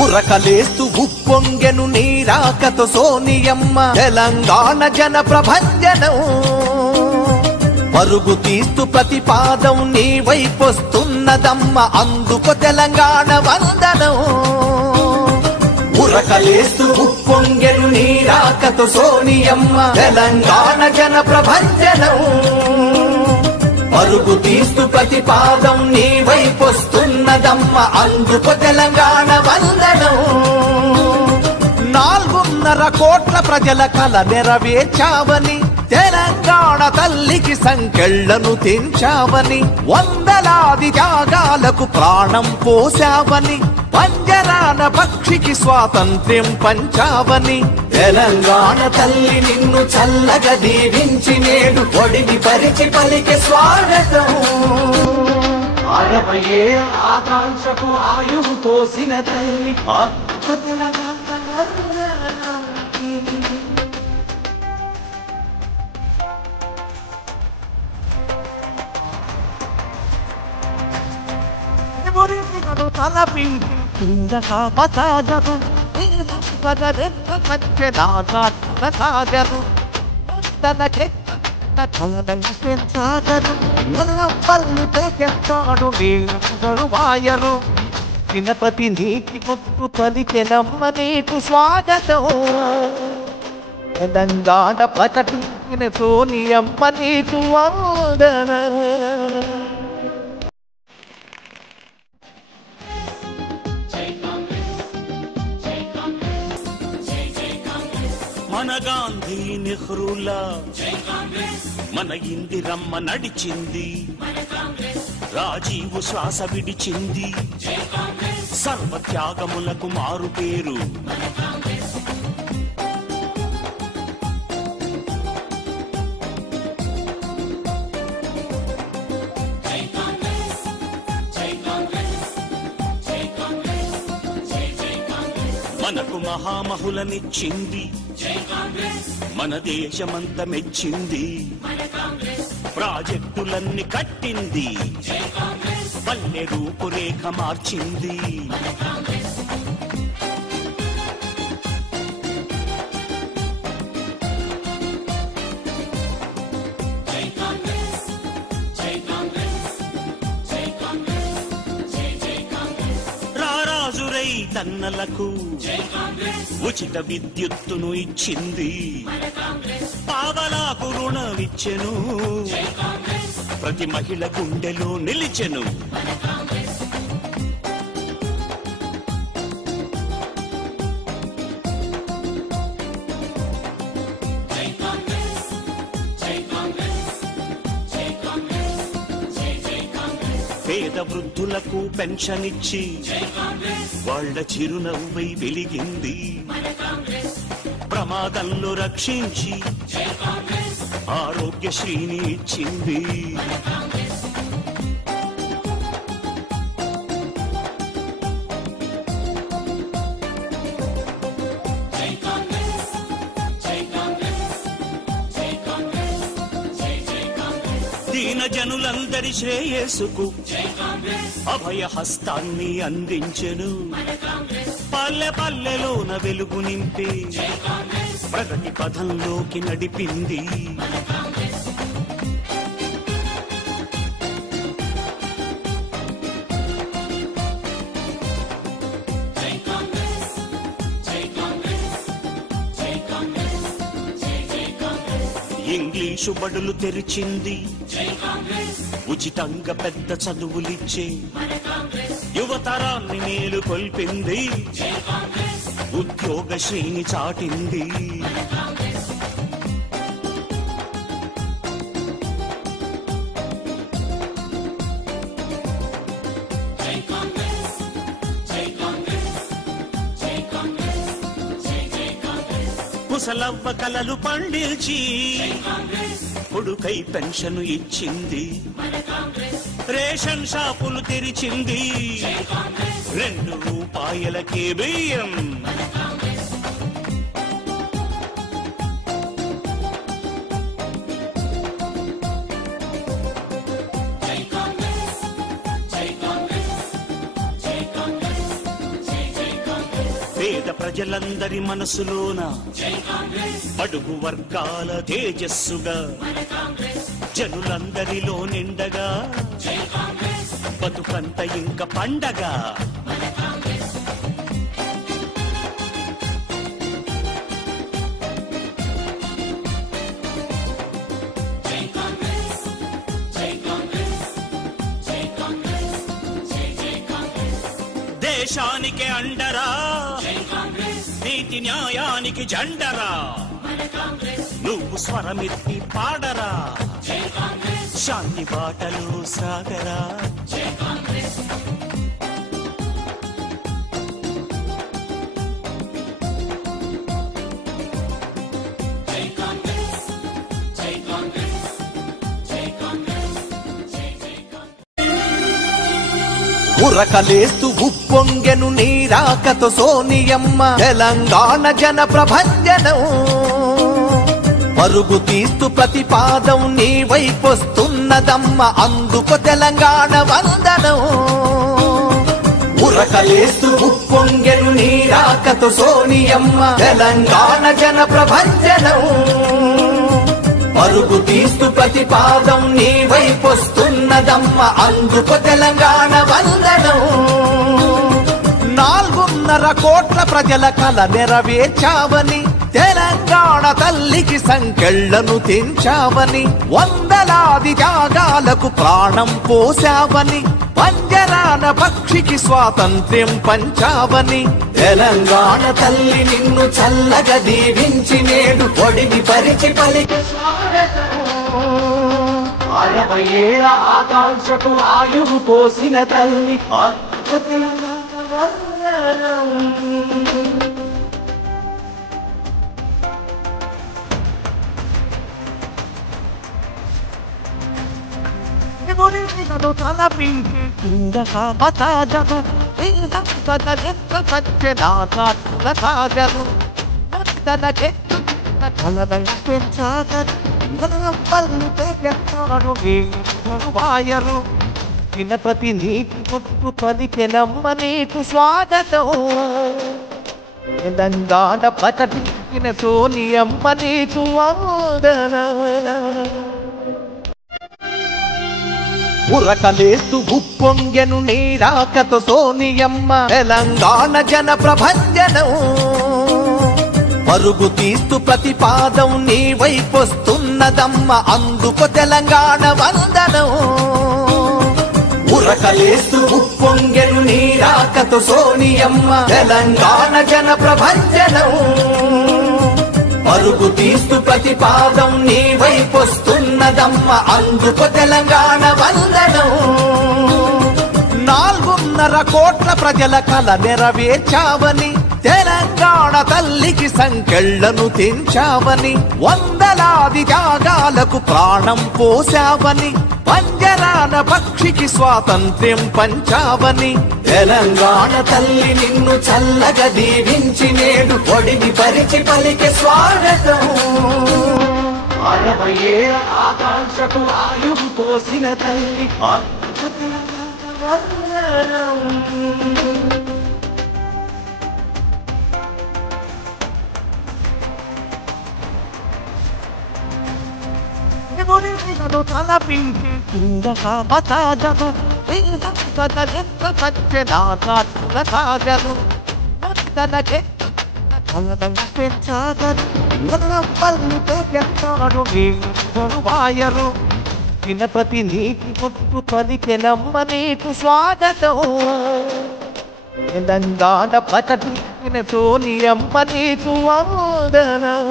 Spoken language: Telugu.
ఉరకలేస్తూ ఉప్పొంగెను నీరాకతో సోనియమ్మ తెలంగాణ జన ప్రభంజనం పరుగు తీస్తూ ప్రతిపాదం నీ వైపొస్తున్నదమ్మ అందుకు తెలంగాణ వందనం ఉరకలేస్తూ ఉప్పొంగెను నీరాకతో సోనియమ్మ తెలంగాణ జన ప్రభంజనం పరుగు తీస్తూ ప్రతిపాదం నీ వైపొస్తున్నదమ్మ అందుకు తెలంగాణ వందనం 4.5 కోట్ల ప్రజల కల నెరవేర్చావని తెలంగాణ తల్లికి సంకెళ్లను తెంచావని వందలాది త్యాగాలకు ప్రాణం పోసావని పంజరాన పక్షికి స్వాతంత్ర్యం పంచావని తెలంగాణ తల్లి నిన్ను చల్లగా దీవించి నేడు ఒడిని పరిచి పలికి స్వాగతం 60 ఏళ్ల ఆకాంక్షకు ఆయువు పోసిన తల్లి తినపతి నీటి ముత్తు పలికెనమ్మ నీకు స్వాగతం తెలంగాణ ప్రకటించిన సోనియమ్మ నీకు వందనం మన గాంధీ నెహ్రూలా మన ఇందిరమ్మ నడిచింది రాజీవు శ్వాస విడిచింది సర్వత్యాగములకు మారు పేరు మనకు మహామహులనిచ్చింది మన దేశమంత మెచ్చింది ప్రాజెక్టులన్నీ కట్టింది పల్లె రూపురేఖ మార్చింది రారాజురై తన్నలకు ఉచిత విద్యుత్తును ఇచ్చింది పావలాకు రుణమిచ్చెను ప్రతి మహిళ గుండెలో నిలిచెను పేద వృద్ధులకు పెన్షన్ ఇచ్చి వాళ్ళ చిరునవ్వై వెలిగింది ప్రమాదంలో రక్షించి ఆరోగ్యశ్రీని ఇచ్చింది దీన జనులందరి శ్రేయస్సుకు అభయ హస్తాన్ని అందించెను పల్లె పల్లెలోన వెలుగు నింపి ప్రగతి పథంలోకి నడిపింది ఇంగ్లీషు బడులు తెరిచింది ఉచితంగా పెద్ద చదువులిచ్చే యువతరాన్ని మేలు కొల్పింది ఉద్యోగ శ్రేణి చాటింది ముసలవ్వ కలలు పండించి కొడుకై పెన్షన్ ఇచ్చింది రేషన్ షాపులు తెరిచింది 2 రూపాయలకే బియ్యం ప్రజలందరి మనసులోన అడుగు వర్గాల తేజస్సుగా జనులందరిలో నిండగా బతుకంత ఇంక పండగ దేశానికి అండరా నీతి న్యాయానికి జెండరా నువ్వు స్వరమెత్తి పాడరా శాంతి బాటలు సాగరా ఉరకలేస్తూ ఉప్పొంగెను నీరాకతో సోనియమ్మ తెలంగాణ జన ప్రభంజనం పరుగు తీస్తూ ప్రతిపాదం నీ వైపొస్తున్నదమ్మ అందుకు తెలంగాణ వందనం ఉరకలేస్తూ ఉప్పొంగెను నీరాకతో సోనియమ్మ తెలంగాణ జన ప్రభంజనం పరుగు తీస్తూ ప్రతిపాదం నీ వైపొస్తున్నదమ్మ అందుకు తెలంగాణ వందనం 4.5 కోట్ల ప్రజల కల నెరవేర్చావని తెలంగాణ తల్లికి సంకెళ్లను తెంచావని వందలాది త్యాగాలకు ప్రాణం పోసావని పంజరాన పక్షికి స్వాతంత్ర్యం పంచావని తెలంగాణ తల్లి నిన్ను చల్లగా దీవించి నేడు ఒడిని పరిచి పలికి 60 ఏళ్ల ఆకాంక్షకు ఆయువు పోసిన తల్లి వినపతి నీకు కొట్టు పలికెనమ్మ నీకు స్వాగతం తెలంగాణ పతటిన సోనియమ్మ నీకు వందనం ఉరకలేస్తూ ఉప్పొంగెను నీరాకతో సోనియమ్మ తెలంగాణ జన ప్రభంజనం పరుగు తీస్తూ ప్రతిపాదం నీ వైపొస్తున్నదమ్మ అందుకు తెలంగాణ వందనం ఉరకలేస్తూ ఉప్పొంగెను నీరాకతో సోనియమ్మ తెలంగాణ జన ప్రభంజనం పరుగు తీస్తూ ప్రతిపాదం నీ వైపొస్తున్నదమ్మ అందుకు తెలంగాణ వందనం 4.5 కోట్ల ప్రజల కల నెరవేర్చావని తెలంగాణ తల్లికి సంకెళ్లను తెంచావని వందలాది త్యాగాలకు ప్రాణం పోసావని పంజరాన పక్షికి స్వాతంత్ర్యం పంచావని తెలంగాణ తల్లి నిన్ను చల్లగా దీవించి నేడు ఒడిని పరిచి పలికి స్వాగతం 60 ఏళ్ల ఆకాంక్షకు ఆయువు పోసిన తల్లి వినపతి నీకు కొట్టు పలికెనమ్మ నీకు స్వాగతం తెలంగాణ పతటిన సోనియమ్మ నీకు వందనం